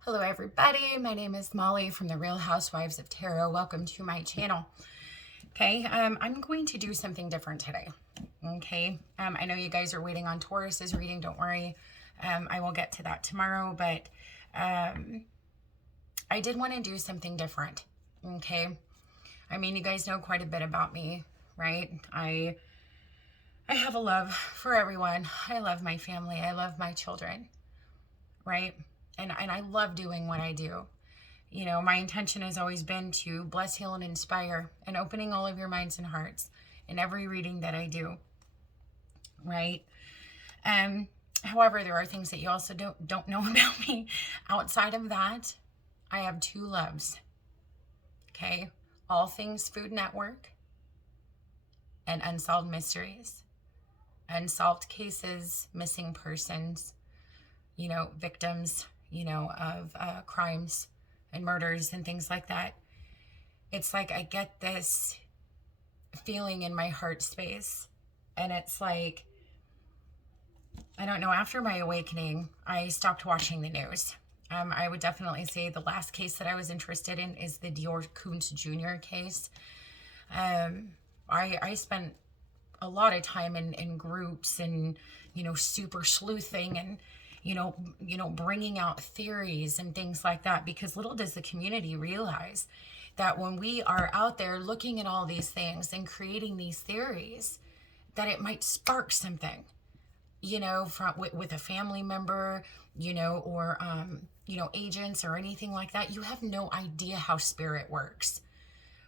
Hello everybody, my name is Molly from the Real Housewives of Tarot. Welcome to my channel. Okay, I'm going to do something different today. Okay, I know you guys are waiting on Taurus's reading, don't worry. I will get to that tomorrow, but I did want to do something different. Okay, I mean, you guys know quite a bit about me, right? I have a love for everyone. I love my family. I love my children, right? And I love doing what I do. You know, my intention has always been to bless, heal, and inspire, and opening all of your minds and hearts in every reading that I do, right? However, there are things that you also don't know about me. Outside of that, I have two loves, okay? All Things Food Network and Unsolved Mysteries. Unsolved cases, missing persons, you know, victims, you know, of crimes and murders and things like that. It's like I get this feeling in my heart space, and it's like, I don't know, after my awakening, I stopped watching the news. I would definitely say the last case that I was interested in is the Dior Koontz Jr. case. I spent a lot of time in groups and, you know, super sleuthing and, you know, bringing out theories and things like that, because little does the community realize that when we are out there looking at all these things and creating these theories, that it might spark something, you know, with a family member, you know, or, you know, agents or anything like that. You have no idea how spirit works,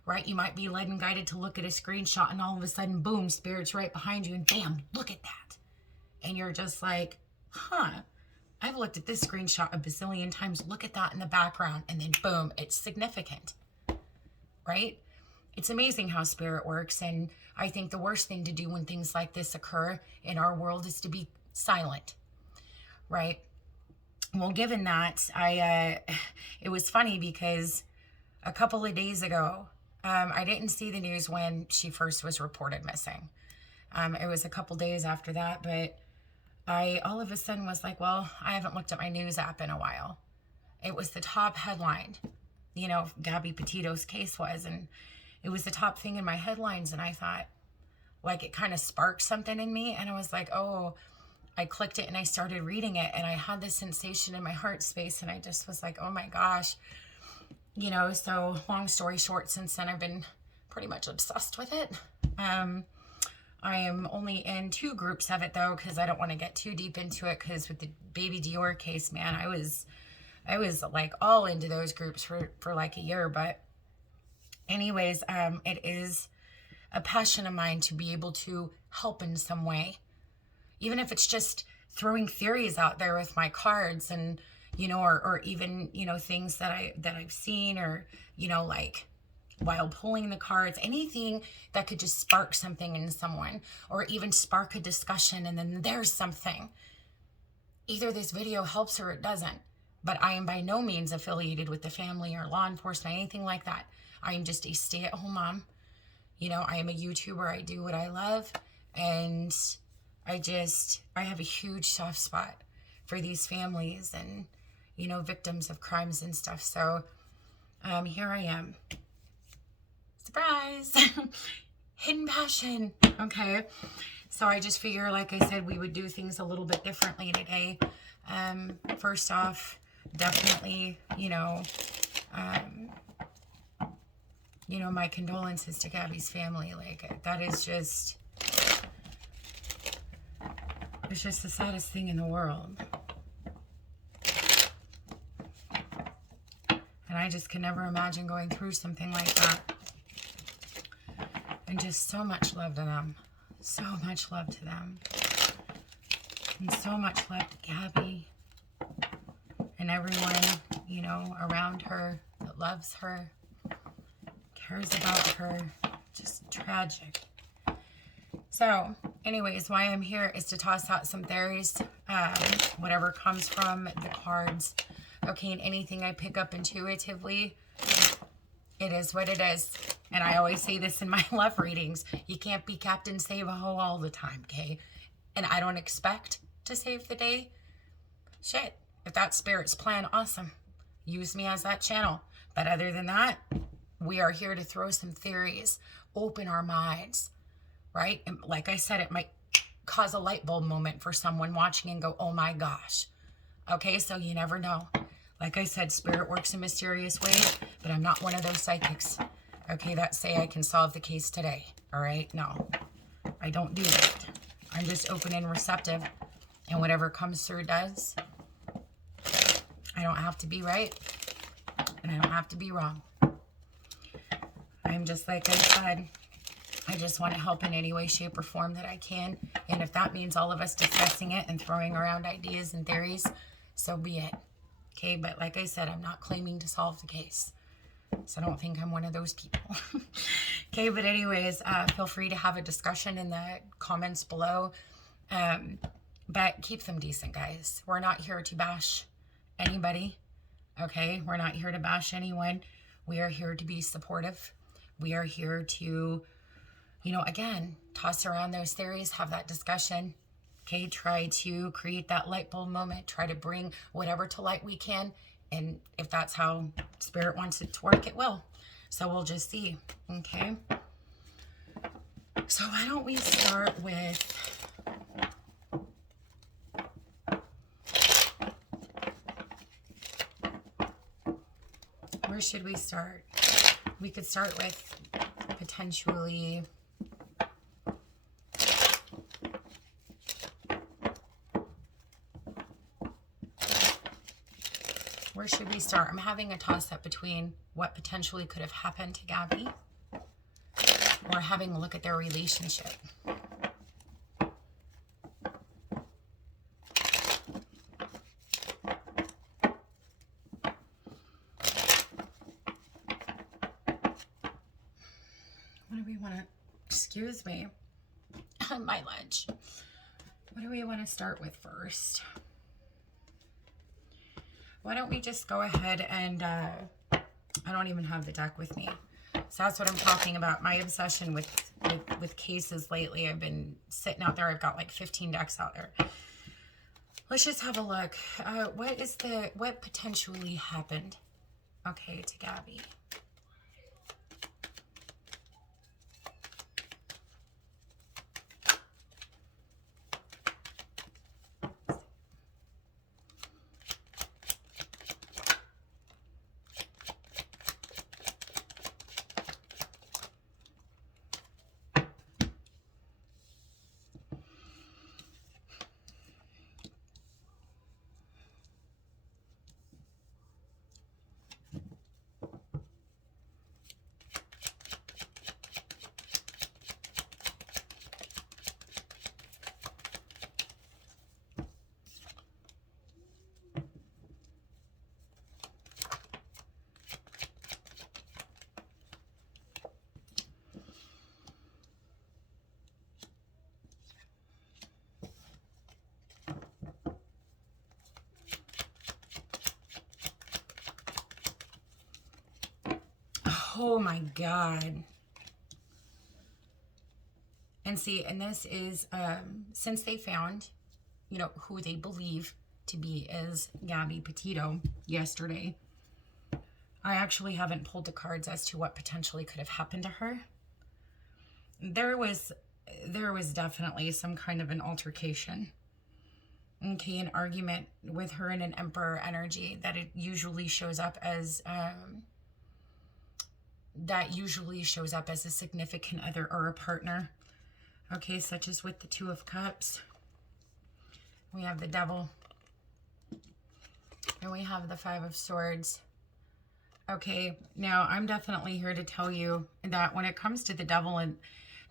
right? You might be led and guided to look at a screenshot, and all of a sudden, boom, spirit's right behind you, and bam, look at that. And you're just like, huh, I've looked at this screenshot a bazillion times. Look at that in the background. And then boom, it's significant, right? It's amazing how spirit works. And I think the worst thing to do when things like this occur in our world is to be silent, right? Well, given that, it was funny because a couple of days ago, I didn't see the news when she first was reported missing. It was a couple days after that, but I all of a sudden was like, well, I haven't looked at my news app in a while. It was the top headline, you know, Gabby Petito's case was, and it was the top thing in my headlines. And I thought, like, it kind of sparked something in me. And I was like, oh, I clicked it and I started reading it. And I had this sensation in my heart space. And I just was like, oh my gosh, you know, so long story short, since then I've been pretty much obsessed with it. I am only in 2 groups of it though, because I don't want to get too deep into it, because with the baby Dior case, man, I was like all into those groups for like a year. But anyways, it is a passion of mine to be able to help in some way, even if it's just throwing theories out there with my cards, and, you know, or even, you know, things that I've seen, or, you know, like while pulling the cards, anything that could just spark something in someone, or even spark a discussion, and then there's something. Either this video helps or it doesn't. But I am by no means affiliated with the family or law enforcement, anything like that. I am just a stay-at-home mom. You know, I am a YouTuber. I do what I love. And I have a huge soft spot for these families and, you know, victims of crimes and stuff. So here I am. Surprise! Hidden passion. Okay. So I just figure, like I said, we would do things a little bit differently today. First off, definitely, you know, my condolences to Gabby's family. Like, that is just, it's just the saddest thing in the world. And I just can never imagine going through something like that. And just so much love to them. So much love to them. And so much love to Gabby. And everyone, you know, around her that loves her, cares about her. Just tragic. So, anyways, why I'm here is to toss out some theories. Whatever comes from the cards. Okay, and anything I pick up intuitively, it is what it is. And I always say this in my love readings. You can't be Captain Save-A-Ho all the time, okay? And I don't expect to save the day. Shit. If that's Spirit's plan, awesome. Use me as that channel. But other than that, we are here to throw some theories, open our minds, right? And like I said, it might cause a light bulb moment for someone watching and go, oh my gosh. Okay, so you never know. Like I said, Spirit works in mysterious ways, but I'm not one of those psychics, okay, that say I can solve the case today, all right? No, I don't do that. I'm just open and receptive, and whatever comes through does. I don't have to be right, and I don't have to be wrong. I'm just, like I said, I just want to help in any way, shape, or form that I can, and if that means all of us discussing it and throwing around ideas and theories, so be it. Okay, but like I said, I'm not claiming to solve the case. So I don't think I'm one of those people. Okay, but anyways, feel free to have a discussion in the comments below. But keep them decent, guys. We're not here to bash anybody. Okay, we're not here to bash anyone. We are here to be supportive. We are here to, you know, again, toss around those theories, have that discussion. Okay, try to create that light bulb moment. Try to bring whatever to light we can. And if that's how Spirit wants it to work, it will. So we'll just see. Okay. So why don't we start with... Where should we start? We could start with potentially... Where should we start? I'm having a toss-up between what potentially could have happened to Gabby or having a look at their relationship. What do we want to... Excuse me. My lunch. What do we want to start with first? Why don't we just go ahead and, I don't even have the deck with me. So that's what I'm talking about. My obsession with cases lately. I've been sitting out there. I've got like 15 decks out there. Let's just have a look. What potentially happened, okay, to Gabby? Oh my God. And see, and this is, since they found, you know, who they believe to be is Gabby Petito yesterday, I actually haven't pulled the cards as to what potentially could have happened to her. There was definitely some kind of an altercation. Okay, an argument with her in an Emperor energy that it usually shows up as, a significant other or a partner. Okay, such as with the Two of Cups. We have the Devil. And we have the Five of Swords. Okay, now I'm definitely here to tell you that when it comes to the Devil and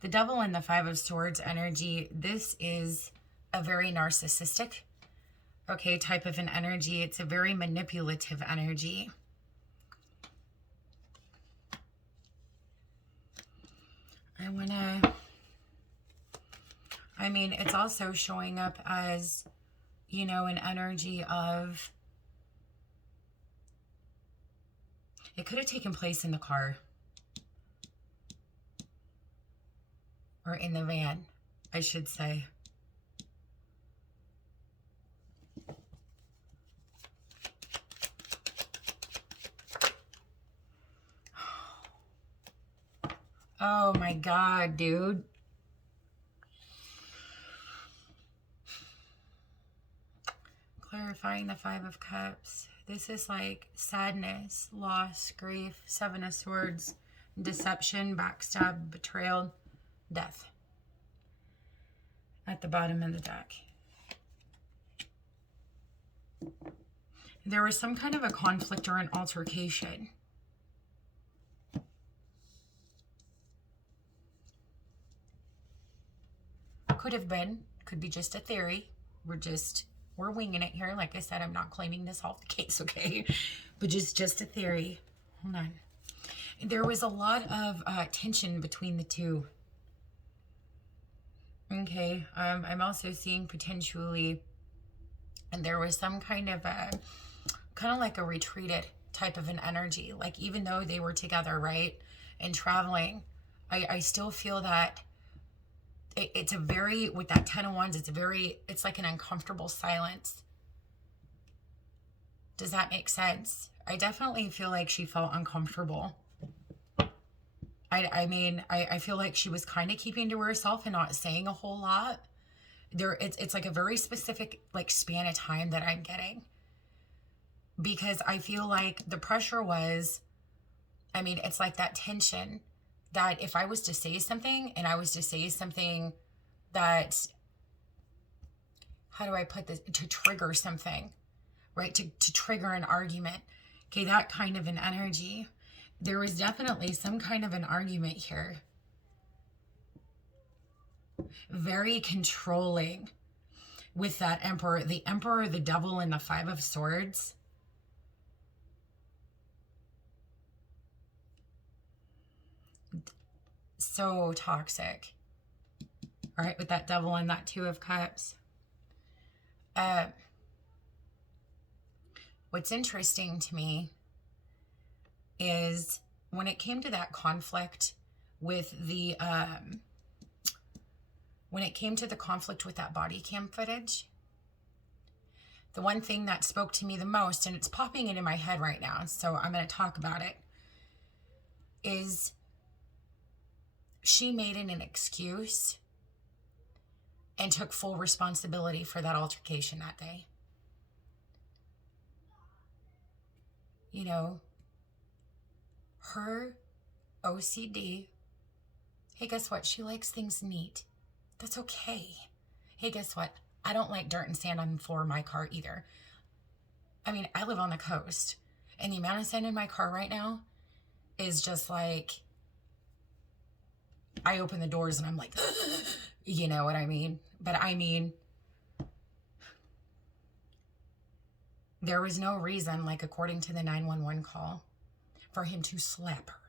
the Five of Swords energy, this is a very narcissistic, okay, type of an energy. It's a very manipulative energy. I mean, it's also showing up as, you know, an energy of, it could have taken place in the car or in the van, I should say. Oh my God, dude. Clarifying the Five of Cups. This is like sadness, loss, grief, Seven of Swords, deception, backstab, betrayal, death. At the bottom of the deck. There was some kind of a conflict or an altercation. Could have been. Could be just a theory. We're winging it here. Like I said, I'm not claiming this off the case, okay? But just a theory. Hold on. There was a lot of tension between the two. Okay. I'm also seeing potentially, and there was some kind of like a retreated type of an energy. Like even though they were together, right, and traveling, I still feel that it's a very, with that Ten of Wands, it's like an uncomfortable silence. Does that make sense? I definitely feel like she felt uncomfortable. I mean, I feel like she was kind of keeping to herself and not saying a whole lot. It's like a very specific like span of time that I'm getting. Because I feel like the pressure was, I mean, it's like that tension that if I was to say something and I was to say something that, how do I put this, to trigger something, right? To trigger an argument. Okay, that kind of an energy. There was definitely some kind of an argument here. Very controlling with that Emperor. The Emperor, the Devil, and the Five of Swords. So toxic. All right, with that Devil and that Two of Cups. What's interesting to me is when it came to that conflict with the, when it came to the conflict with that body cam footage, the one thing that spoke to me the most, and it's popping into my head right now, so I'm going to talk about it, is she made it an excuse and took full responsibility for that altercation that day. You know, her OCD, hey, guess what? She likes things neat. That's okay. Hey, guess what? I don't like dirt and sand on the floor of my car either. I mean, I live on the coast, and the amount of sand in my car right now is just like, I open the doors and I'm like, you know what I mean? But I mean, there was no reason, like according to the 911 call, for him to slap her,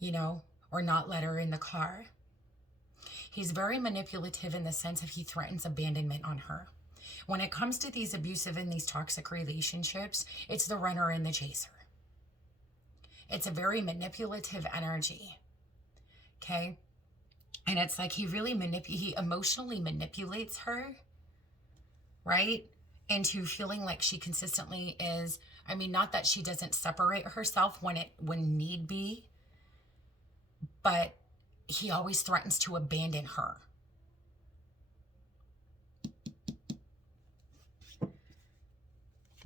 you know, or not let her in the car. He's very manipulative in the sense of he threatens abandonment on her. When it comes to these abusive and these toxic relationships, it's the runner and the chaser. It's a very manipulative energy, okay? And it's like he emotionally manipulates her, right? Into feeling like she consistently is, I mean, not that she doesn't separate herself when need be, but he always threatens to abandon her.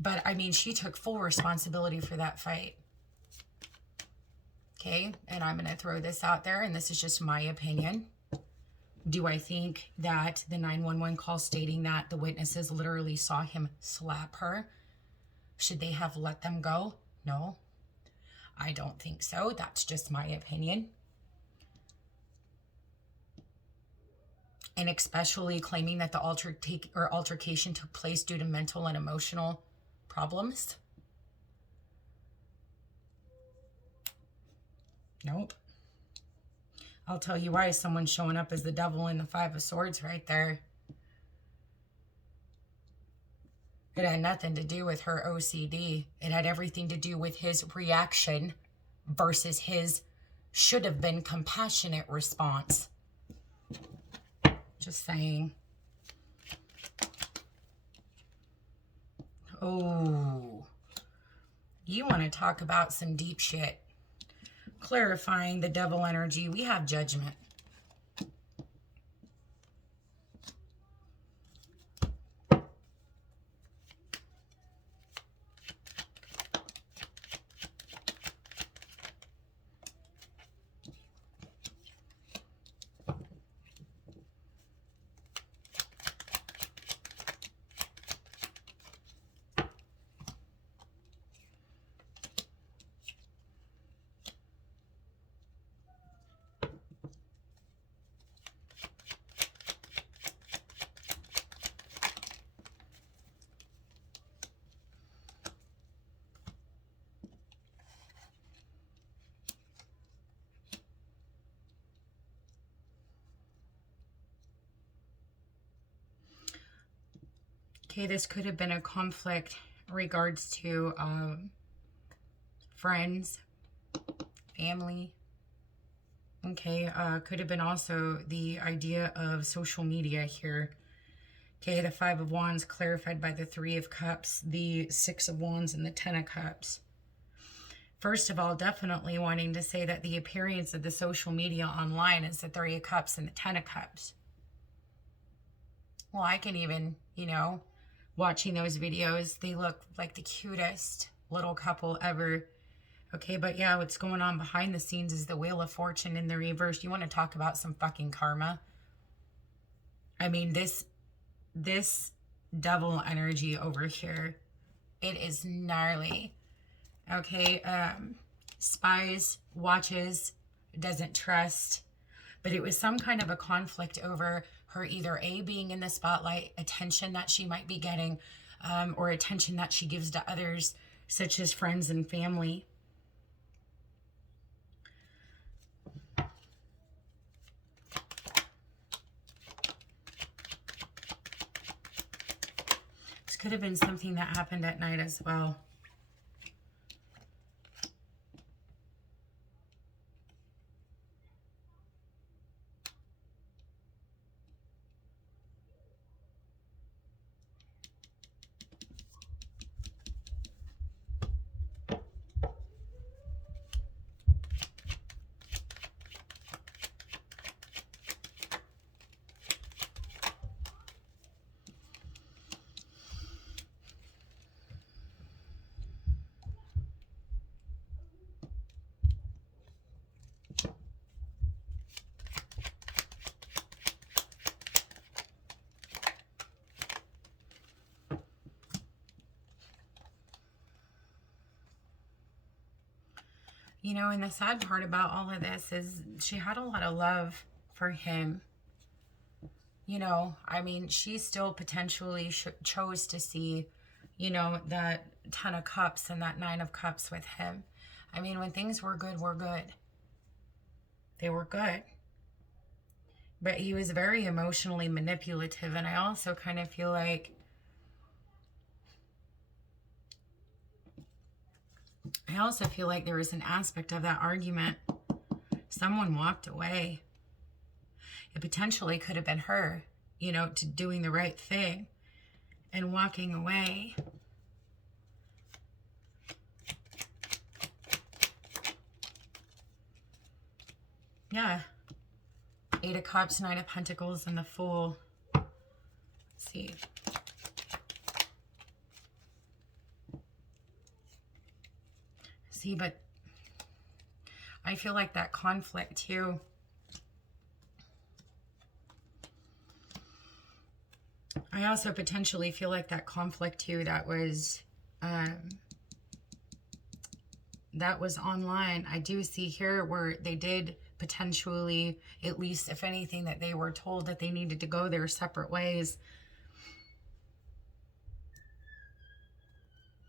But I mean, she took full responsibility for that fight. Okay, and I'm going to throw this out there, and this is just my opinion. Do I think that the 911 call stating that the witnesses literally saw him slap her, should they have let them go? No, I don't think so. That's just my opinion. And especially claiming that the altercation took place due to mental and emotional problems. Nope. I'll tell you why. Someone's showing up as the Devil and the Five of Swords right there. It had nothing to do with her OCD. It had everything to do with his reaction versus his should have been compassionate response. Just saying. Oh, you want to talk about some deep shit. clarifying the devil energy, we have Judgment. Okay, this could have been a conflict regards to friends, family. Okay, could have been also the idea of social media here. Okay, the Five of Wands clarified by the Three of Cups, the Six of Wands, and the Ten of Cups. First of all, definitely wanting to say that the appearance of the social media online is the Three of Cups and the Ten of Cups. Well, I can even, you know, watching those videos, they look like the cutest little couple ever. Okay, but yeah, what's going on behind the scenes is the Wheel of Fortune in the reverse. You want to talk about some fucking karma? I mean, this devil energy over here, it is gnarly. Okay, spies, watches, doesn't trust. But it was some kind of a conflict over her either A, being in the spotlight, attention that she might be getting, or attention that she gives to others, such as friends and family. This could have been something that happened at night as well. You know, and the sad part about all of this is she had a lot of love for him. You know, I mean, she still potentially chose to see, you know, that Ten of Cups and that Nine of Cups with him. I mean, when things were good, were good. They were good. But he was very emotionally manipulative. And I also kind of feel like there was an aspect of that argument. Someone walked away. It potentially could have been her, you know, to doing the right thing and walking away. Yeah. Eight of Cups, Nine of Pentacles, and the Fool. Let's see. See, but I feel like that conflict too. I also potentially feel like that conflict too that was online. I do see here where they did potentially, at least if anything, that they were told that they needed to go their separate ways.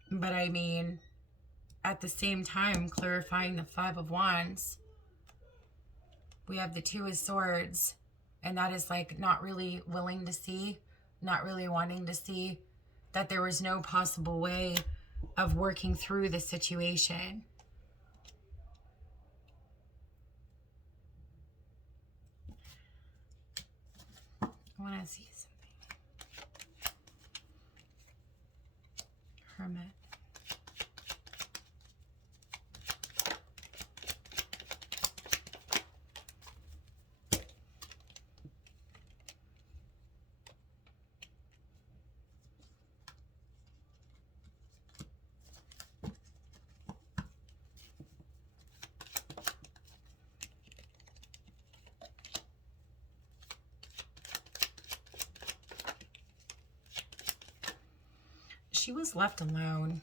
But I mean, at the same time, clarifying the Five of Wands, we have the Two of Swords, and that is like not really willing to see, not really wanting to see that there was no possible way of working through the situation. I want to see something. Hermit. she was left alone.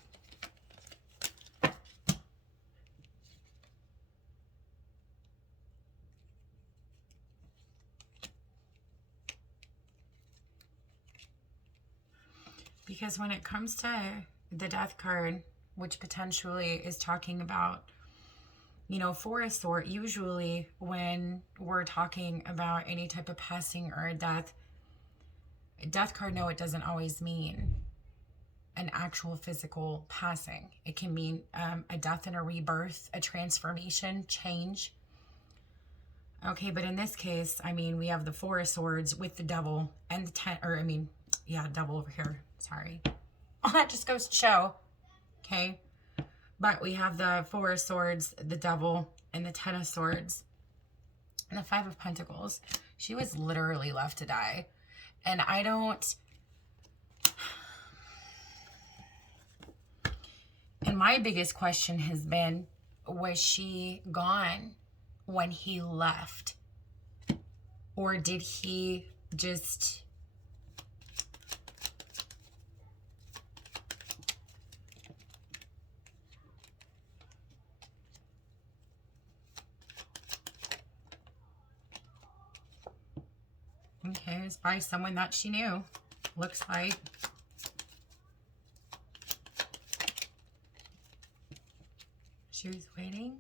Because when it comes to the death card, which potentially is talking about, you know, for a sort, usually when we're talking about any type of passing or a death card, no, it doesn't always mean an actual physical passing. It can mean a death and a rebirth, a transformation, change. Okay, but in this case, I mean, we have the Four of Swords with the Devil and the Devil over here. Sorry. All that just goes to show. Okay. But we have the Four of Swords, the Devil, and the Ten of Swords. And the Five of Pentacles. She was literally left to die. And I don't... And my biggest question has been, was she gone when he left? Or did he just... Okay, it's by someone that she knew, looks like. She was waiting.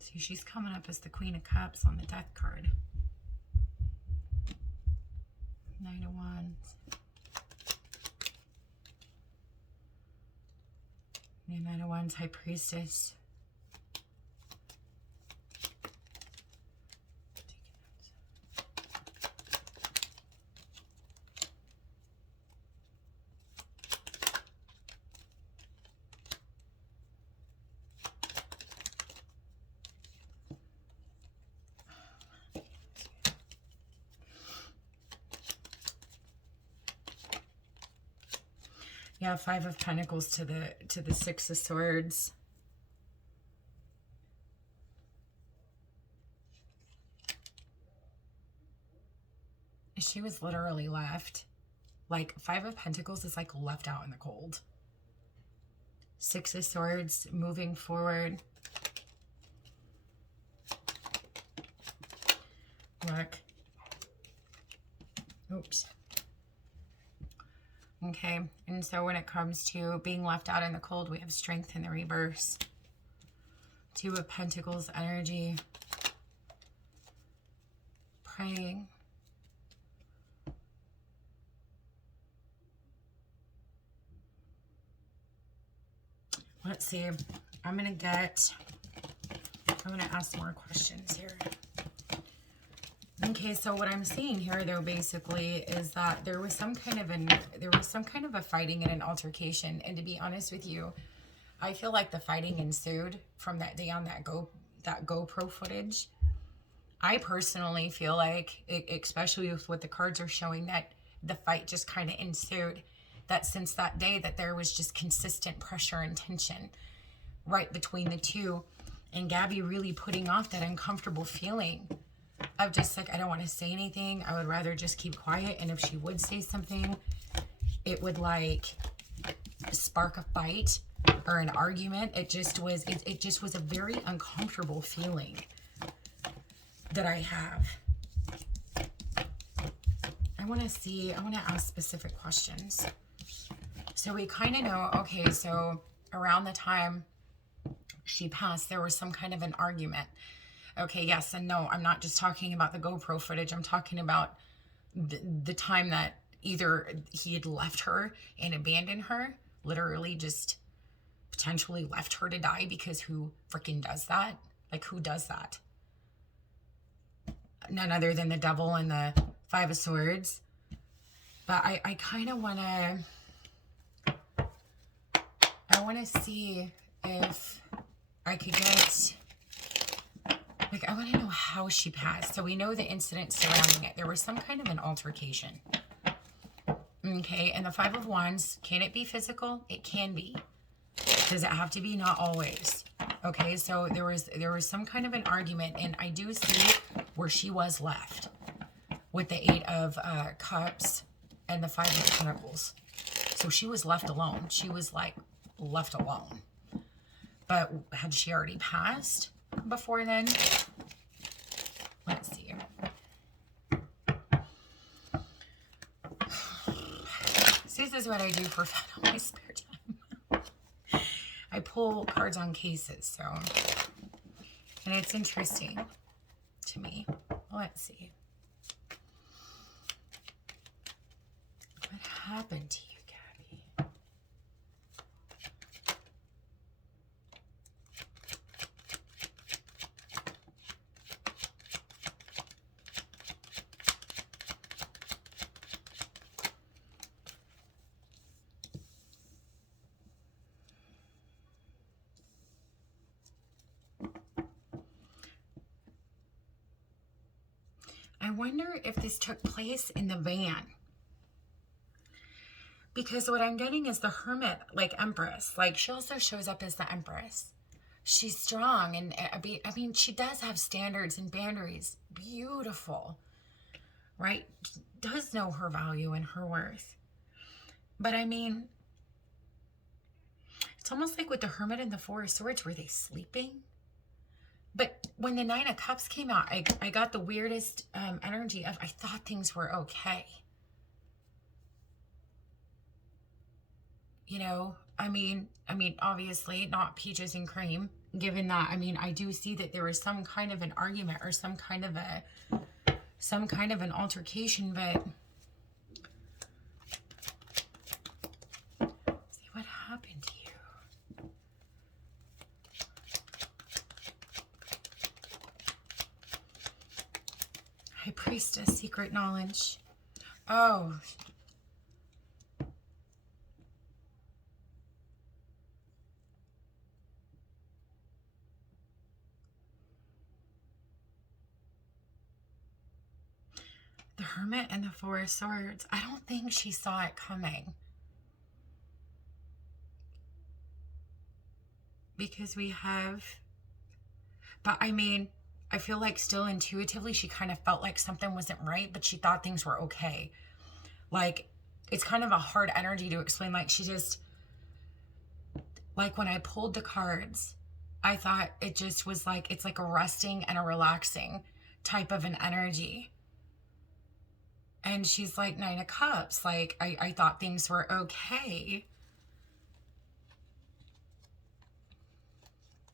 See, she's coming up as the Queen of Cups on the Death card. Nine of Wands. The Nine of Wands, High Priestess. Yeah, Five of Pentacles to the Six of Swords. She was literally left. Like, Five of Pentacles is like left out in the cold. Six of Swords moving forward. Look. Oops. Okay, and so when it comes to being left out in the cold, we have Strength in the reverse. Two of Pentacles energy. Praying. Let's see. I'm going to ask more questions here. Okay, so what I'm seeing here, though, basically, is that there was some kind of a fighting and an altercation. And to be honest with you, I feel like the fighting ensued from that day on that GoPro footage. I personally feel like, especially with what the cards are showing, that the fight just kind of ensued. That since that day, that there was just consistent pressure and tension right between the two, and Gabby really putting off that uncomfortable feeling of just like, I don't want to say anything. I would rather just keep quiet. And if she would say something, it would like spark a fight or an argument. It just was a very uncomfortable feeling that I have. I want to ask specific questions. So we kind of know, okay, so around the time she passed, there was some kind of an argument. Okay, yes and no. I'm not just talking about the GoPro footage. I'm talking about the time that either he had left her and abandoned her, literally just potentially left her to die, because who freaking does that? Like, who does that? None other than the Devil and the Five of Swords. But I kind of want to see if I could get... Like, I want to know how she passed. So we know the incident surrounding it. There was some kind of an altercation. Okay, and the Five of Wands, can it be physical? It can be. Does it have to be? Not always. Okay, so there was some kind of an argument, and I do see where she was left with the 8 of Cups and the 5 of Pentacles. So she was left alone. She was like left alone. But had she already passed before then? Let's see. So this is what I do for fun on my spare time. I pull cards on cases, so, and it's interesting to me. Let's see. What happened to you, Gabby? I wonder if this took place in the van. Because what I'm getting is the Hermit, like Empress. Like, she also shows up as the Empress. She's strong, and I mean, she does have standards and boundaries. Beautiful, right? Does know her value and her worth. But I mean, it's almost like with the Hermit and the Four of Swords, were they sleeping? But when the 9 of Cups came out, I got the weirdest energy of, I thought things were okay. You know, I mean, obviously not peaches and cream, given that, I mean, I do see that there was some kind of an argument or some kind of an altercation, but see what happened to you. High Priestess, secret knowledge. Oh, the Hermit and the Four of Swords. I don't think she saw it coming. Because we have, but I mean, I feel like still intuitively she kind of felt like something wasn't right, but she thought things were okay. Like, it's kind of a hard energy to explain. Like, she just, like when I pulled the cards, I thought it just was like, it's like a resting and a relaxing type of an energy. And she's like, 9 of Cups. Like, I thought things were okay.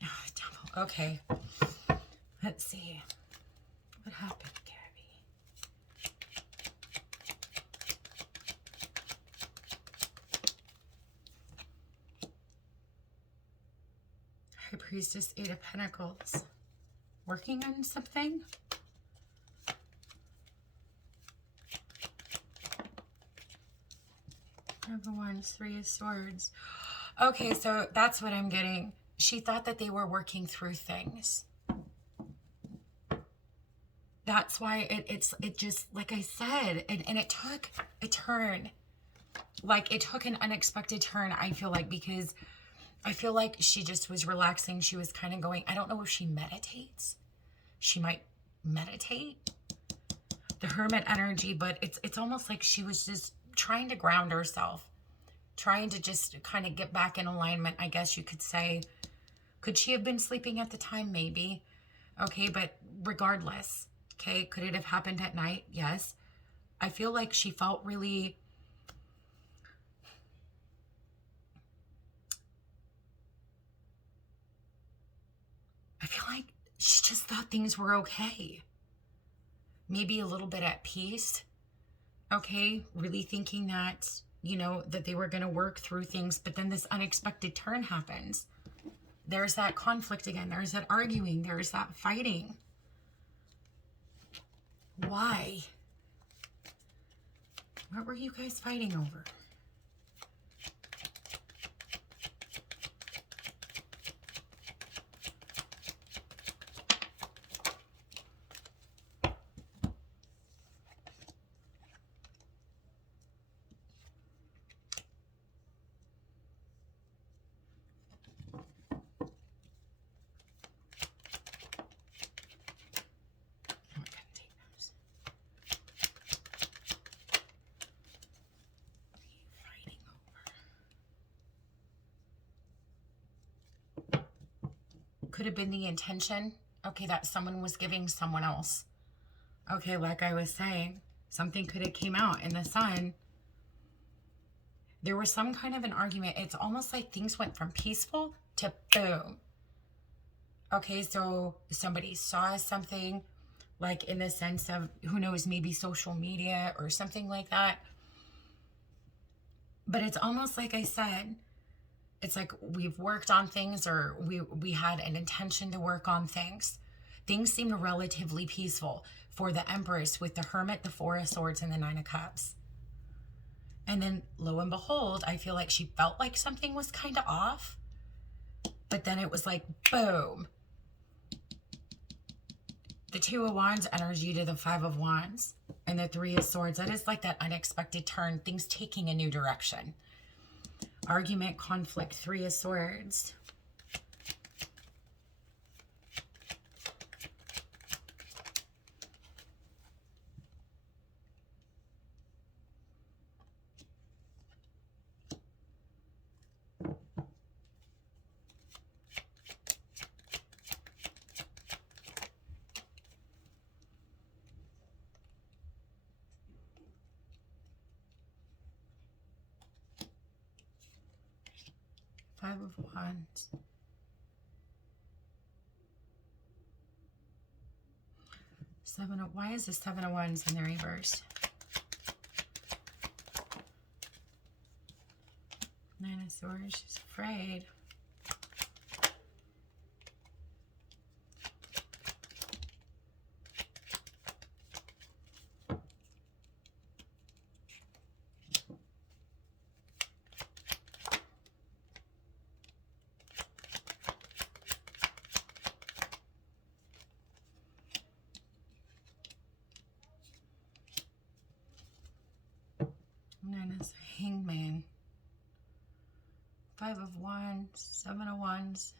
Oh, devil. Okay. Let's see. What happened, Gabby? High Priestess, 8 of Pentacles. Working on something? Number 1, 3 of Swords. Okay, so that's what I'm getting. She thought that they were working through things. That's why it just, like I said, and it took a turn. Like, it took an unexpected turn, I feel like, because I feel like she just was relaxing. She was kind of going, I don't know if she meditates. She might meditate. The Hermit energy, but it's almost like she was just trying to ground herself, trying to just kind of get back in alignment, I guess you could say. Could she have been sleeping at the time? Maybe. Okay, but regardless, okay, could it have happened at night? Yes. I feel like she felt really, I feel like she just thought things were okay. Maybe a little bit at peace. Okay, really thinking that, you know, that they were going to work through things, but then this unexpected turn happens. There's that conflict again. There's that arguing. There's that fighting. Why? What were you guys fighting over? could have been the intention, okay, that someone was giving someone else. Okay, like I was saying, something could have came out in the sun. There was some kind of an argument. It's almost like things went from peaceful to boom. Okay, so somebody saw something, like in the sense of, who knows, maybe social media or something like that. But it's almost like I said, it's like we've worked on things, or we had an intention to work on things. Things seemed relatively peaceful for the Empress with the Hermit, the Four of Swords, and the Nine of Cups. And then lo and behold, I feel like she felt like something was kind of off. But then it was like, boom. The Two of Wands energy to the Five of Wands and the Three of Swords. That is like that unexpected turn, things taking a new direction. Argument, conflict, Three of Swords. Five of Wands. Why is the Seven of Wands in the reverse? Nine of Swords, she's afraid. Nine is Hangman. Five of Wands, Seven of Wands.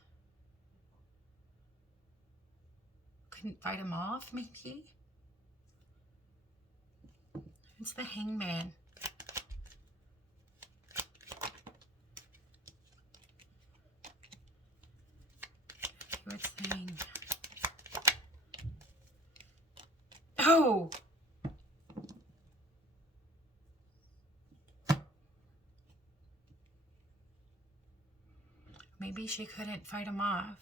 Couldn't fight him off, maybe? It's the Hangman. What's saying? Oh! Maybe she couldn't fight him off.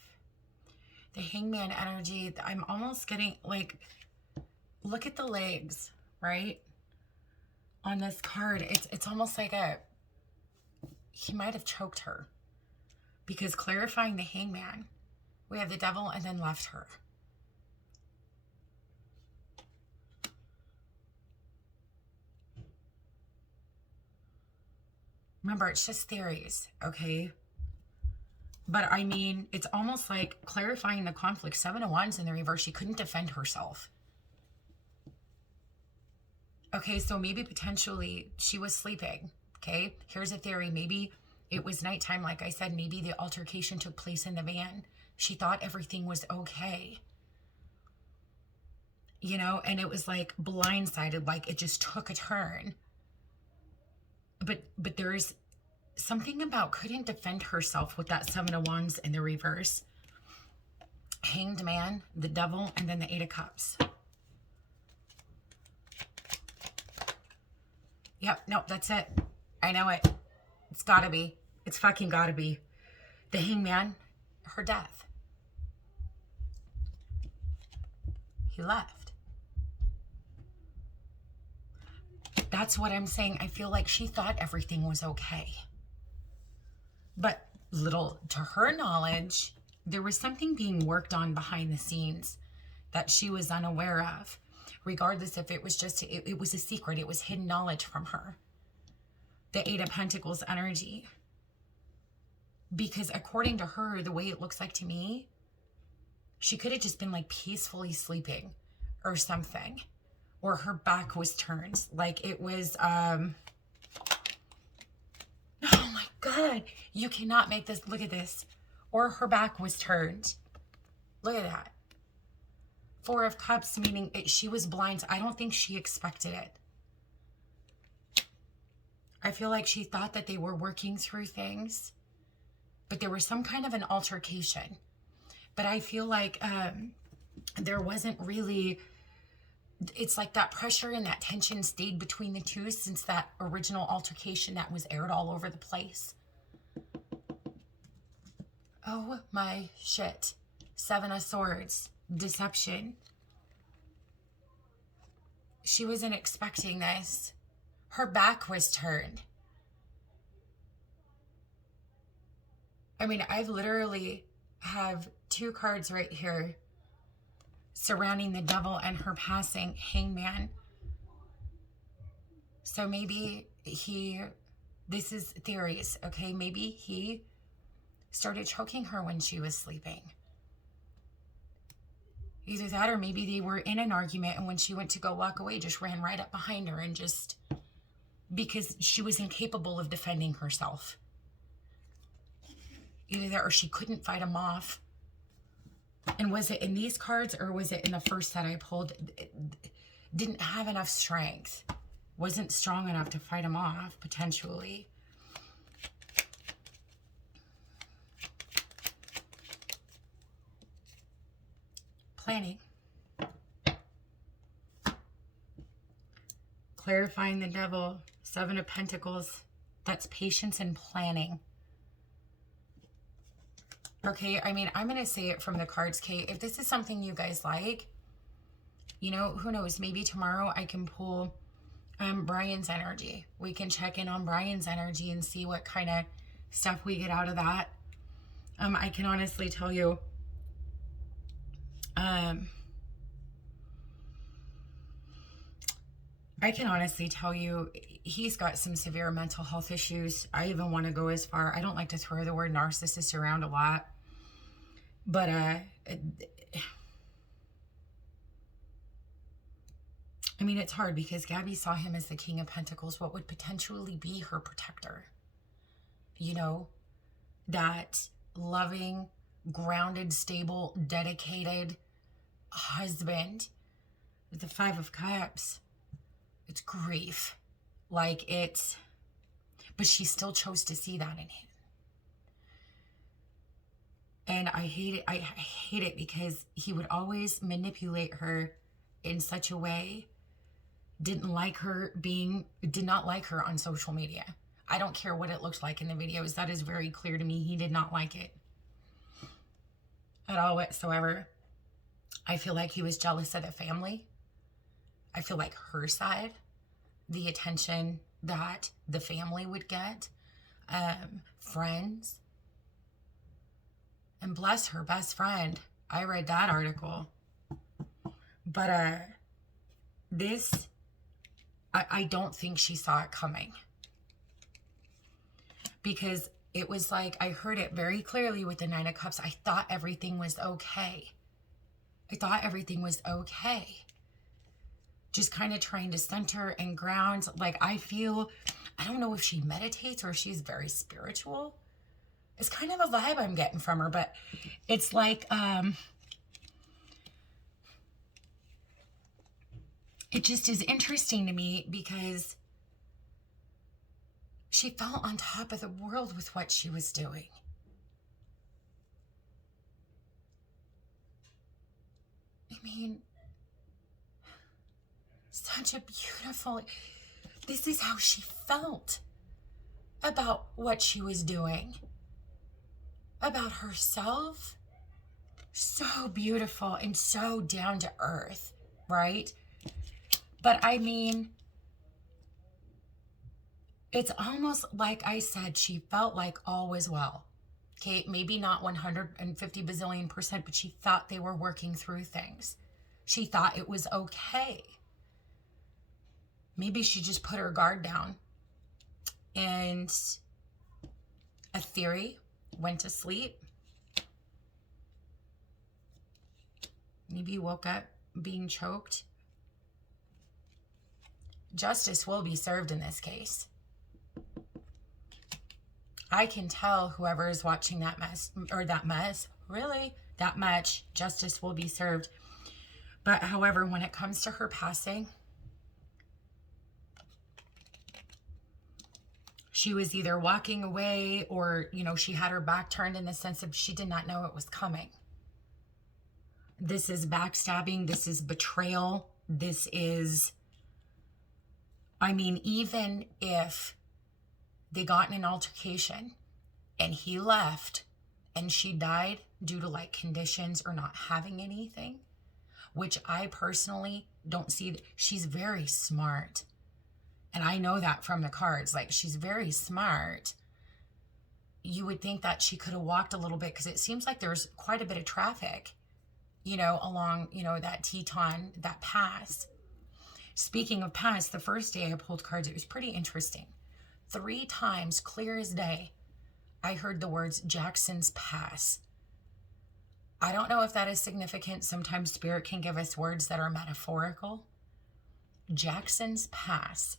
The Hangman energy, I'm almost getting, like, look at the legs, right? On this card, it's almost like he might have choked her. Because clarifying the Hangman, we have the Devil and then left her. Remember, it's just theories, okay? But I mean, it's almost like clarifying the conflict. Seven of Wands in the reverse, she couldn't defend herself. Okay, so maybe potentially she was sleeping, okay? Here's a theory. Maybe it was nighttime, like I said. Maybe the altercation took place in the van. She thought everything was okay. You know, and it was like blindsided, like it just took a turn. But there's something about couldn't defend herself with that Seven of Wands in the reverse. Hanged Man, the Devil, and then the Eight of Cups. Yep, nope, that's it. I know it. It's gotta be. It's fucking gotta be. The Hangman, her death. He left. That's what I'm saying. I feel like she thought everything was okay. But little to her knowledge, there was something being worked on behind the scenes that she was unaware of. Regardless if it was just, it was a secret. It was hidden knowledge from her. The Eight of Pentacles energy. Because according to her, the way it looks like to me, she could have just been like peacefully sleeping or something. Or her back was turned. Like it was, oh my God, you cannot make this, look at this. Or her back was turned. Look at that. Four of Cups, meaning she was blind. I don't think she expected it. I feel like she thought that they were working through things, but there was some kind of an altercation. But I feel like there wasn't really, it's like that pressure and that tension stayed between the two since that original altercation that was aired all over the place. Oh my shit. Seven of Swords. Deception. She wasn't expecting this. Her back was turned. I mean, I've literally have two cards right here surrounding the devil and her passing. Hangman. So maybe this is theories, okay? Maybe he started choking her when she was sleeping. Either that or maybe they were in an argument and when she went to go walk away, just ran right up behind her and just, because she was incapable of defending herself. Either that or she couldn't fight him off. And was it in these cards or was it in the first that I pulled? It didn't have enough strength. Wasn't strong enough to fight him off, potentially. Planning. Clarifying the devil. Seven of Pentacles. That's patience and planning. Okay, I mean, I'm going to say it from the cards, Kate. If this is something you guys like, you know, who knows? Maybe tomorrow I can pull Brian's energy. We can check in on Brian's energy and see what kind of stuff we get out of that. I can honestly tell you, he's got some severe mental health issues. I even want to go as far, I don't like to throw the word narcissist around a lot, but I mean, it's hard because Gabby saw him as the King of Pentacles, what would potentially be her protector. You know, that loving, grounded, stable, dedicated husband. With the Five of Cups, it's grief. Like it's, but she still chose to see that in him. And I hate it. I hate it because he would always manipulate her in such a way. Did not like her on social media. I don't care what it looks like in the videos. That is very clear to me. He did not like it at all whatsoever. I feel like he was jealous of the family. I feel like her side, the attention that the family would get, friends, and bless her best friend. I read that article. But I don't think she saw it coming. Because it was like, I heard it very clearly with the Nine of Cups. I thought everything was okay. Just kind of trying to center and ground. Like I don't know if she meditates or if she's very spiritual. It's kind of a vibe I'm getting from her, but it's like, it just is interesting to me because she felt on top of the world with what she was doing. I mean, such a beautiful, this is how she felt about what she was doing, about herself. So beautiful and so down to earth, right? But I mean, it's almost like I said, she felt like all was well. Okay, maybe not 150 bazillion%, but she thought they were working through things. She thought it was okay. Maybe she just put her guard down. And a theory went to sleep. Maybe woke up being choked. Justice will be served in this case. I can tell whoever is watching that much, justice will be served. But however, when it comes to her passing, she was either walking away or, you know, she had her back turned in the sense of she did not know it was coming. This is backstabbing. This is betrayal. This is, I mean, even if they got in an altercation and he left and she died due to like conditions or not having anything, which I personally don't see. She's very smart. And I know that from the cards. Like, she's very smart. You would think that she could have walked a little bit, because it seems like there's quite a bit of traffic, you know, along, you know, that Teton, that pass. Speaking of pass, the first day I pulled cards, it was pretty interesting. 3 times, clear as day, I heard the words Jackson's Pass. I don't know if that is significant. Sometimes Spirit can give us words that are metaphorical. Jackson's Pass.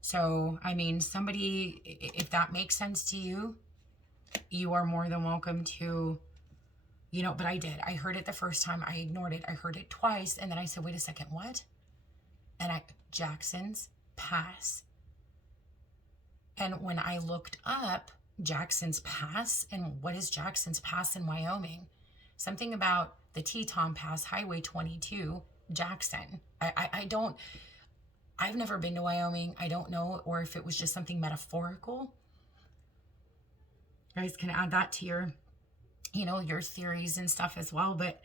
So, I mean, somebody, if that makes sense to you, you are more than welcome to, you know, but I did. I heard it the first time. I ignored it. I heard it twice. And then I said, wait a second, what? And Jackson's Pass. And when I looked up Jackson's Pass, and what is Jackson's Pass in Wyoming? Something about the Teton Pass, Highway 22, Jackson. I've never been to Wyoming. I don't know, or if it was just something metaphorical. You guys can add that to your, you know, your theories and stuff as well. But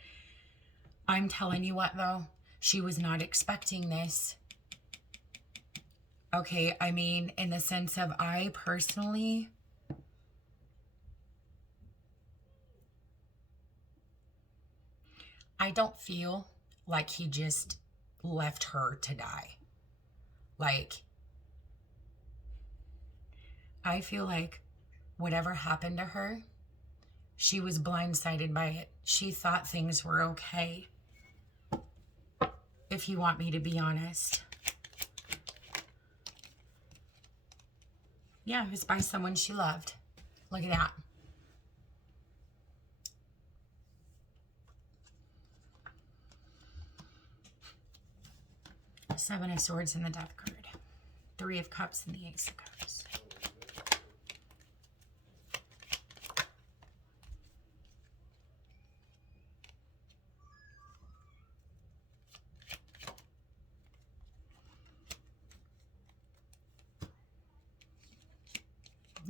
I'm telling you what, though, she was not expecting this. Okay, I mean, in the sense of, I personally, I don't feel like he just left her to die. Like, I feel like whatever happened to her, she was blindsided by it. She thought things were okay. If you want me to be honest. Yeah, it was by someone she loved. Look at that. Seven of Swords in the Death card. 3 of Cups and the Ace of Cups.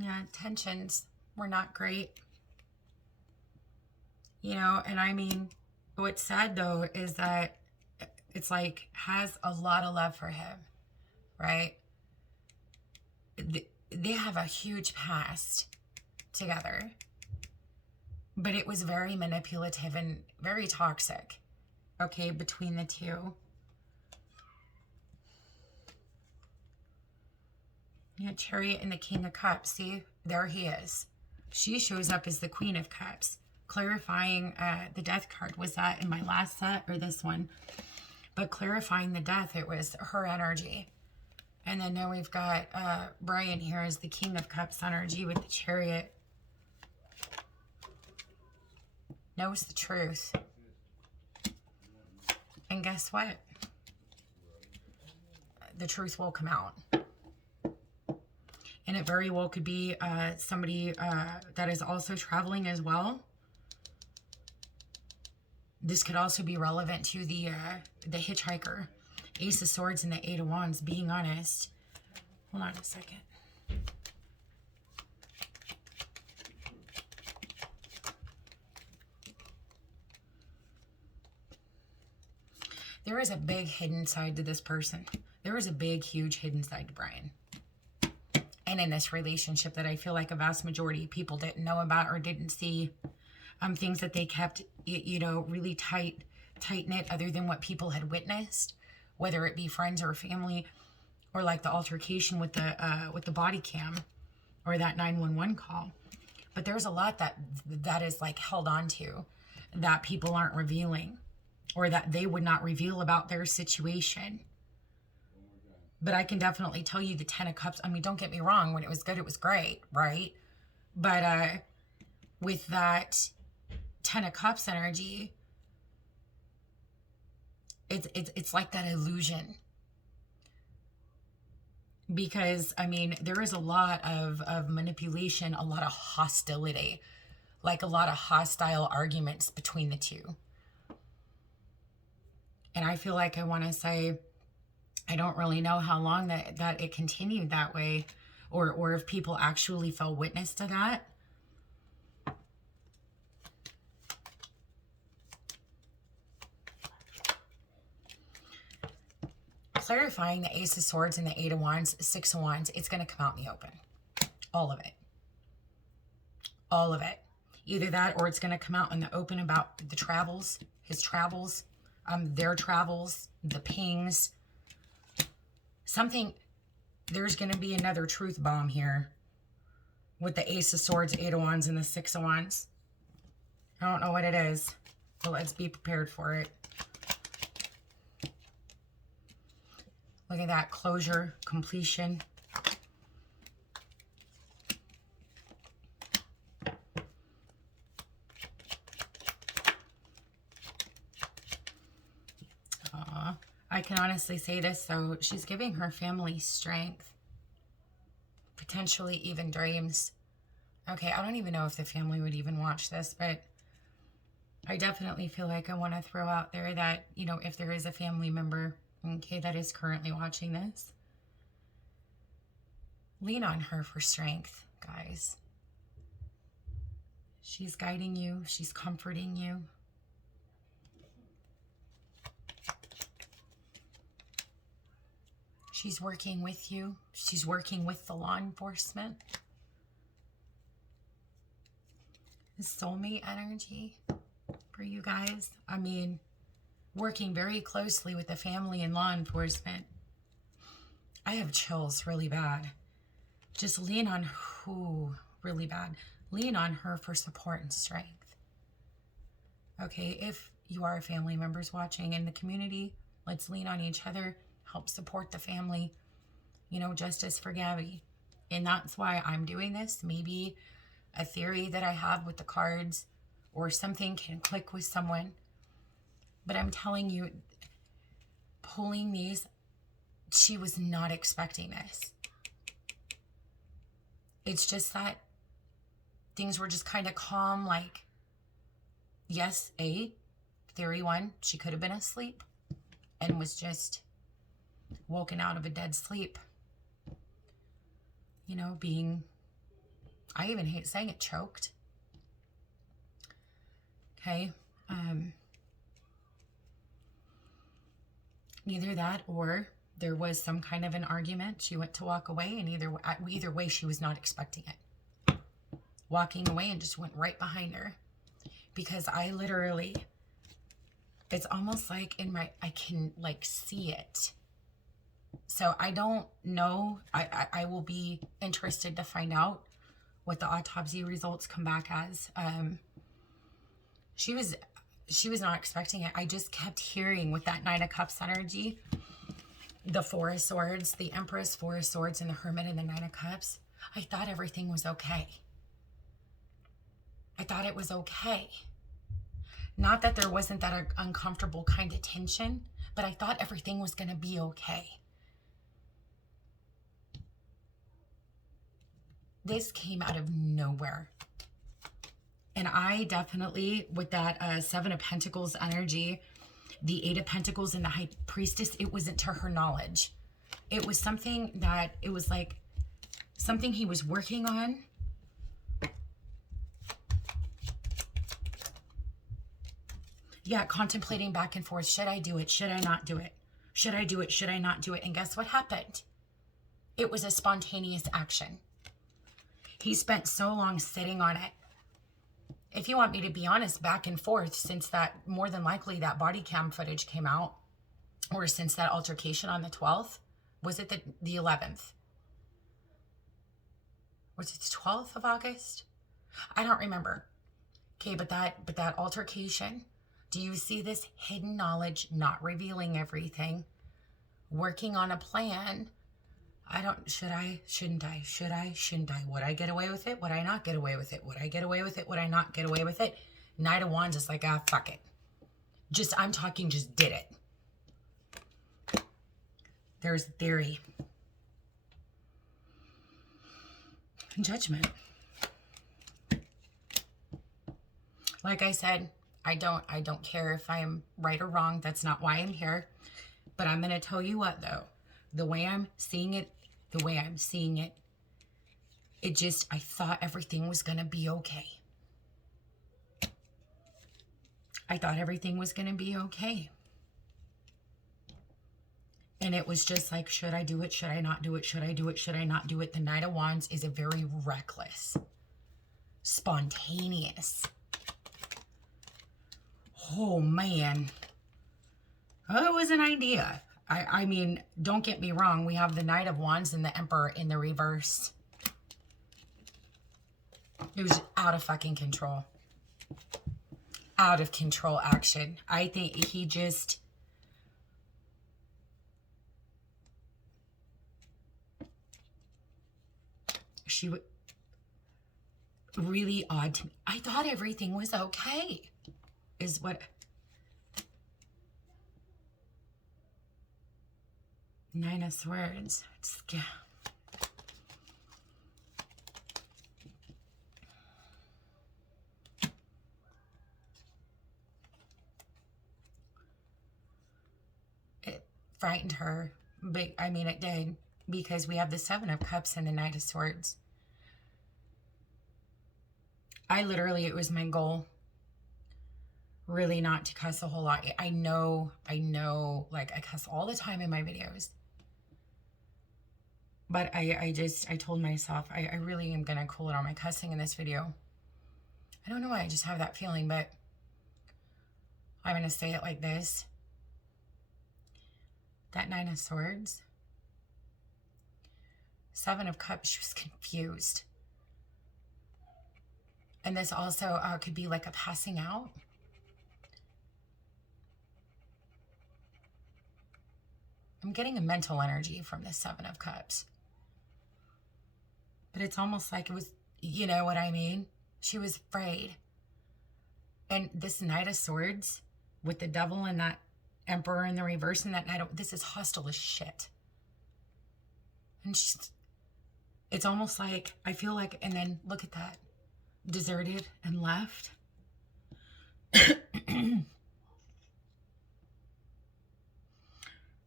Yeah, tensions were not great. You know, and I mean, what's sad though is that it's like, has a lot of love for him, right? They have a huge past together, but it was very manipulative and very toxic, okay, between the two. Yeah, Chariot and the King of Cups. See, there he is. She shows up as the Queen of Cups, clarifying the Death card. Was that in my last set or this one? But clarifying the death, it was her energy. And then now we've got Brian here as the King of Cups energy with the Chariot. Knows the truth. And guess what? The truth will come out. And it very well could be somebody that is also traveling as well. This could also be relevant to the hitchhiker. Ace of Swords and the 8 of Wands, being honest. Hold on a second. There is a big hidden side to this person. There is a big, huge hidden side to Brian. And in this relationship that I feel like a vast majority of people didn't know about or didn't see. Things that they kept, you know, really tight-knit other than what people had witnessed, whether it be friends or family, or like the altercation with the body cam or that 911 call. But there's a lot that is like held on to that people aren't revealing, or that they would not reveal about their situation. But I can definitely tell you the 10 of Cups. I mean, don't get me wrong. When it was good, it was great, right? But with that 10 of Cups energy, it's like that illusion. Because, I mean, there is a lot of manipulation, a lot of hostility, like a lot of hostile arguments between the two. And I feel like I want to say, I don't really know how long that it continued that way, or if people actually fell witness to that. Clarifying the Ace of Swords and the Eight of Wands, Six of Wands, it's going to come out in the open. All of it. All of it. Either that, or it's going to come out in the open about the travels, his travels, their travels, the pings. Something, there's going to be another truth bomb here with the Ace of Swords, Eight of Wands, and the Six of Wands. I don't know what it is, but let's be prepared for it. Look at that, closure, completion. I can honestly say this, though. She's giving her family strength. Potentially even dreams. Okay, I don't even know if the family would even watch this, but I definitely feel like I want to throw out there that, you know, if there is a family member, okay, that is currently watching this, lean on her for strength, guys. She's guiding you. She's comforting you. She's working with you. She's working with the law enforcement. The soulmate energy for you guys. I mean, working very closely with the family and law enforcement. I have chills really bad. Just lean on who really bad. Lean on her for support and strength. Okay, if you are family members watching in the community, let's lean on each other. Help support the family, you know, justice for Gabby. And that's why I'm doing this. Maybe a theory that I have with the cards or something can click with someone. But I'm telling you, pulling these, she was not expecting this. It's just that things were just kind of calm, like, yes, theory one, she could have been asleep and was just woken out of a dead sleep. You know, being, I even hate saying it, choked. Okay. Either that, or there was some kind of an argument. She went to walk away, and either way, she was not expecting it. Walking away and just went right behind her. Because I literally, it's almost like I can like see it. So I don't know. I will be interested to find out what the autopsy results come back as. She was not expecting it. I just kept hearing with that Nine of Cups energy, the Four of Swords, the Empress, Four of Swords, and the Hermit and the Nine of Cups. I thought everything was okay. I thought it was okay. Not that there wasn't that uncomfortable kind of tension, but I thought everything was going to be okay. This came out of nowhere. And I definitely, with that Seven of Pentacles energy, the Eight of Pentacles and the High Priestess, it wasn't to her knowledge. It was something that, it was like something he was working on. Yeah, contemplating back and forth. Should I do it? Should I not do it? Should I do it? Should I not do it? And guess what happened? It was a spontaneous action. He spent so long sitting on it. If you want me to be honest, back and forth, since that, more than likely that body cam footage came out, or since that altercation on the 12th, was it the 11th? Was it the 12th of August? I don't remember. Okay, but that altercation, do you see this hidden knowledge, not revealing everything, working on a plan? Should I, shouldn't I? Should I, shouldn't I? Would I get away with it? Would I not get away with it? Would I get away with it? Would I not get away with it? Knight of Wands is like, fuck it. I'm talking, just did it. There's theory. Judgment. Like I said, I don't care if I'm right or wrong. That's not why I'm here. But I'm going to tell you what, though. The way I'm seeing it, it just, I thought everything was going to be okay. I thought everything was going to be okay. And it was just like, should I do it? Should I not do it? Should I do it? Should I not do it? The Knight of Wands is a very reckless, spontaneous. Oh, man. Oh, it was an idea. I mean, don't get me wrong. We have the Knight of Wands and the Emperor in the reverse. It was out of fucking control. Out of control action. I think he just... She would... Really odd to me. I thought everything was okay. Is what... Nine of Swords. Yeah. It frightened her, but I mean it did, because we have the Seven of Cups and the Knight of Swords. It was my goal really not to cuss a whole lot. I know, like I cuss all the time in my videos. But I told myself, I really am going to cool it on my cussing in this video. I don't know why, I just have that feeling, but I'm going to say it like this. That Nine of Swords, Seven of Cups, she was confused. And this also could be like a passing out. I'm getting a mental energy from this Seven of Cups. But it's almost like it was, you know what I mean? She was afraid. And this Knight of Swords with the Devil and that Emperor in the reverse and that Knight of, this is hostile as shit. And it's almost like, I feel like, and then look at that. Deserted and left.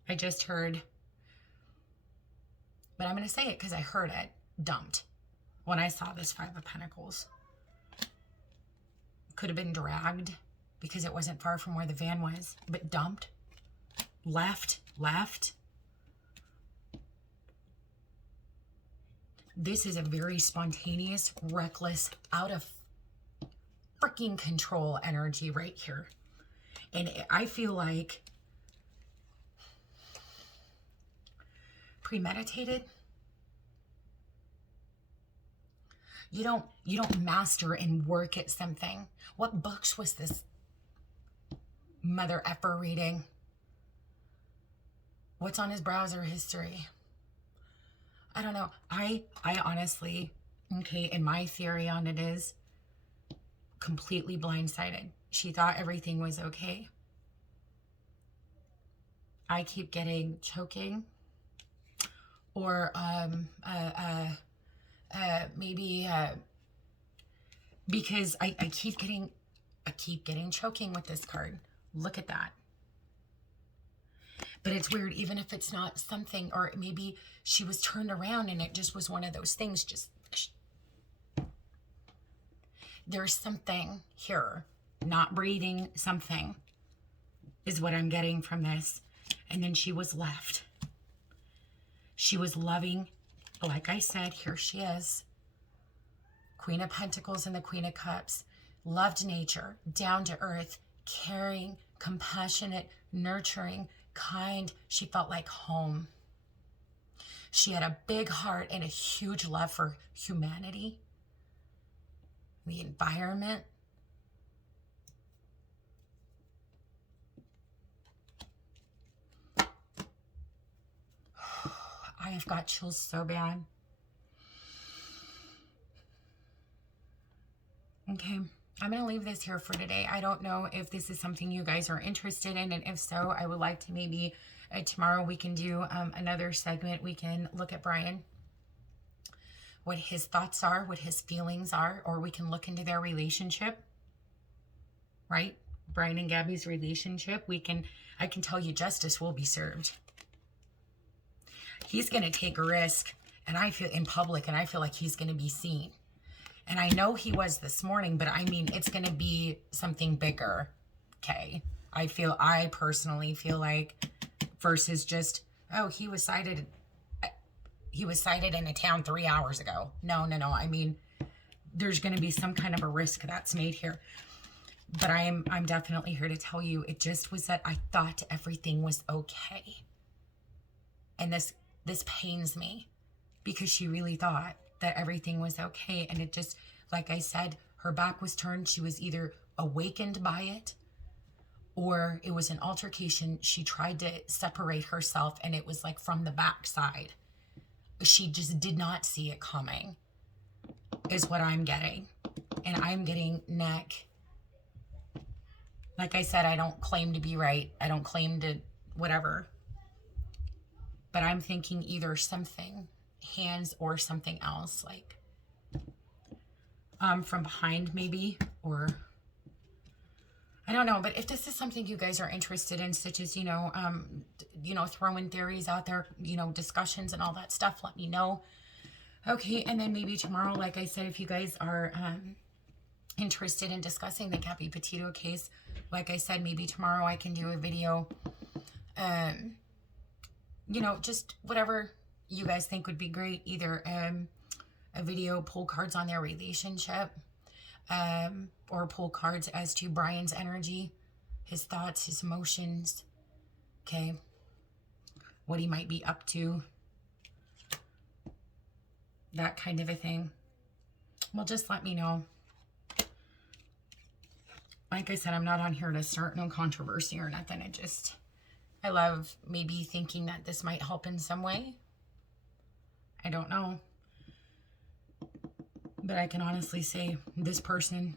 I just heard, but I'm going to say it because I heard it, dumped when I saw this Five of Pentacles. Could have been dragged because it wasn't far from where the van was, but dumped, left. This is a very spontaneous, reckless, out of freaking control energy right here. And I feel like premeditated. You don't master and work at something. What books was this mother effer reading? What's on his browser history? I don't know. I honestly, okay, and my theory on it is completely blindsided. She thought everything was okay. I keep getting choking, or maybe because I keep getting choking with this card. Look at that. But it's weird, even if it's not something, or maybe she was turned around and it just was one of those things, just, there's something here, not breathing, something is what I'm getting from this. And then she was left. She was loving, like I said, here she is. Queen of Pentacles and the Queen of Cups. Loved nature, down to earth, caring, compassionate, nurturing, kind. She felt like home. She had a big heart and a huge love for humanity, the environment. I have got chills so bad. Okay, I'm going to leave this here for today. I don't know if this is something you guys are interested in, and if so, I would like to maybe tomorrow we can do another segment. We can look at Brian, what his thoughts are, what his feelings are, or we can look into their relationship, right? Brian and Gabby's relationship, I can tell you justice will be served. He's going to take a risk, and I feel in public, and I feel like he's going to be seen. And I know he was this morning, but I mean, it's going to be something bigger. Okay. I personally feel like versus just, oh, he was cited in a town 3 hours ago. No. I mean, there's going to be some kind of a risk that's made here. But I'm definitely here to tell you, it just was that I thought everything was okay. And this pains me because she really thought that everything was okay. And it just, like I said, her back was turned. She was either awakened by it or it was an altercation. She tried to separate herself and it was like from the backside. She just did not see it coming, is what I'm getting. And I'm getting neck. Like I said, I don't claim to be right. I don't claim to whatever. But I'm thinking either something, hands or something else, like from behind maybe, or I don't know. But if this is something you guys are interested in, such as, throwing theories out there, discussions and all that stuff, let me know. Okay, and then maybe tomorrow, like I said, if you guys are interested in discussing the Gabby Petito case, like I said, maybe tomorrow I can do a video, just whatever you guys think would be great. Either a video, pull cards on their relationship, or pull cards as to Brian's energy, his thoughts, his emotions, okay, what he might be up to, that kind of a thing. Well, just let me know. Like I said, I'm not on here to start no controversy or nothing. I love maybe thinking that this might help in some way. I don't know. But I can honestly say this person,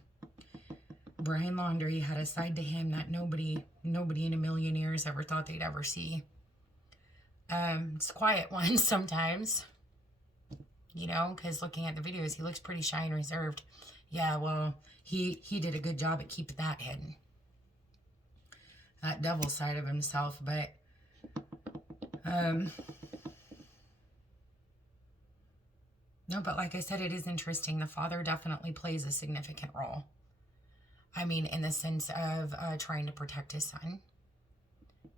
Brian Laundrie, had a side to him that nobody in a million years ever thought they'd ever see. It's a quiet one sometimes, because looking at the videos, he looks pretty shy and reserved. Yeah, well, he did a good job at keeping that hidden. That devil side of himself, but no, but like I said, it is interesting. The father definitely plays a significant role. I mean, in the sense of trying to protect his son.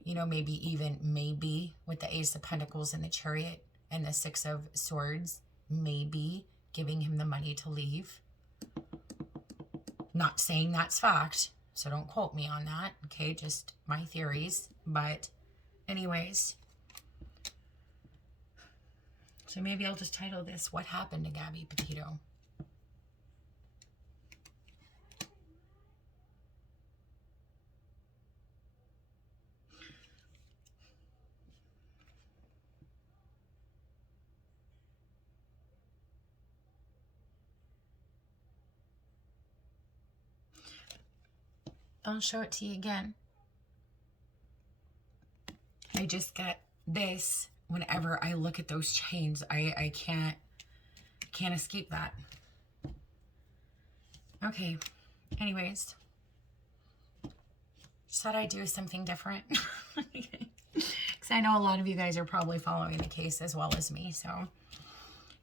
Maybe with the Ace of Pentacles and the Chariot and the Six of Swords, maybe giving him the money to leave. Not saying that's fact, so don't quote me on that, okay? Just my theories. But anyways, so maybe I'll just title this, What Happened to Gabby Petito? I'll show it to you again. I just get this whenever I look at those chains. I can't escape that. Okay. Anyways. Just thought I'd do something different. Because I know a lot of you guys are probably following the case as well as me. So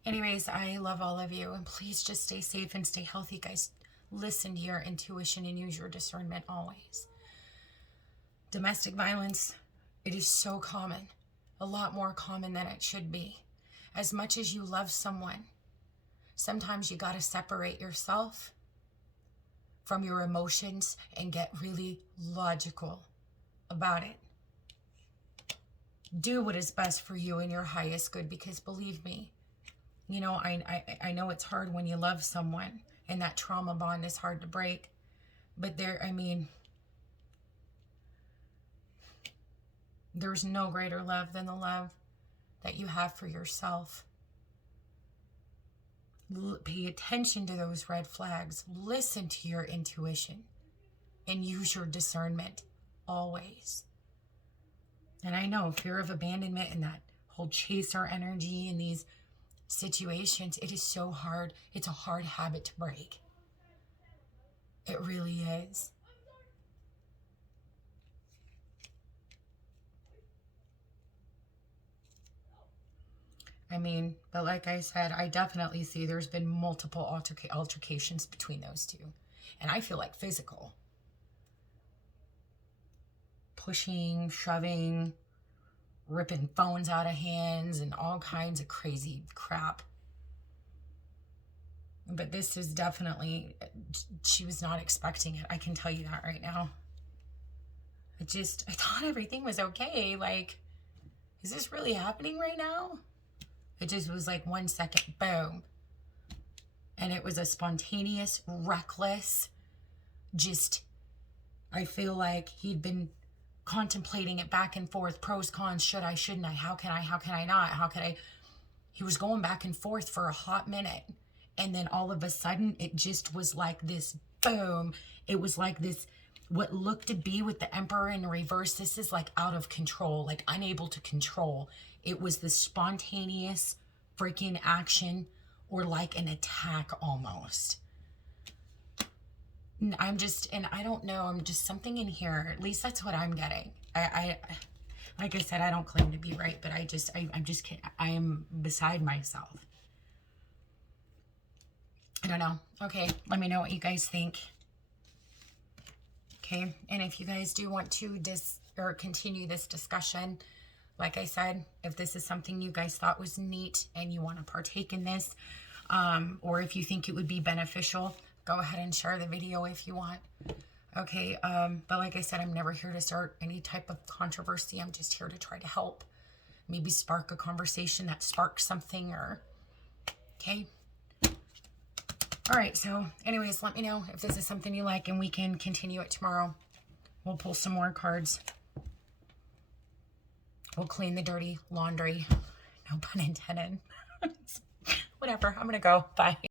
anyways, I love all of you. And please just stay safe and stay healthy, guys. Listen to your intuition and use your discernment always. Domestic violence, it is so common. A lot more common than it should be. As much as you love someone, sometimes you got to separate yourself from your emotions and get really logical about it. Do what is best for you and your highest good, because believe me, I know it's hard when you love someone. And that trauma bond is hard to break. But there's no greater love than the love that you have for yourself. Pay attention to those red flags. Listen to your intuition. And use your discernment always. And I know fear of abandonment and that whole chaser energy in these situations, it is so hard. It's a hard habit to break. It really is. I mean, but like I said, I definitely see there's been multiple altercations between those two. And I feel like physical. Pushing, shoving, ripping phones out of hands, and all kinds of crazy crap. But this is definitely, she was not expecting it. I can tell you that right now. I thought everything was okay. Like, is this really happening right now? It just was like 1 second, boom. And it was a spontaneous, reckless, just, I feel like he'd been contemplating it back and forth, pros, cons, should I, shouldn't I, how can I not, how could I? He was going back and forth for a hot minute. And then all of a sudden, it just was like this, boom. It was like this, what looked to be with the Emperor in reverse. This is like out of control, like unable to control. It was this spontaneous freaking action, or like an attack almost. And I don't know, I'm just something in here. At least that's what I'm getting. I like I said, I don't claim to be right, but I'm just kidding. I am beside myself. I don't know. Okay, let me know what you guys think. Okay, and if you guys do want to continue this discussion, like I said, if this is something you guys thought was neat and you want to partake in this, or if you think it would be beneficial, go ahead and share the video if you want. Okay, but like I said, I'm never here to start any type of controversy. I'm just here to try to help. Maybe spark a conversation that sparks something, or, okay. All right, so anyways, let me know if this is something you like, and we can continue it tomorrow. We'll pull some more cards. We'll clean the dirty laundry. No pun intended. Whatever, I'm gonna go. Bye.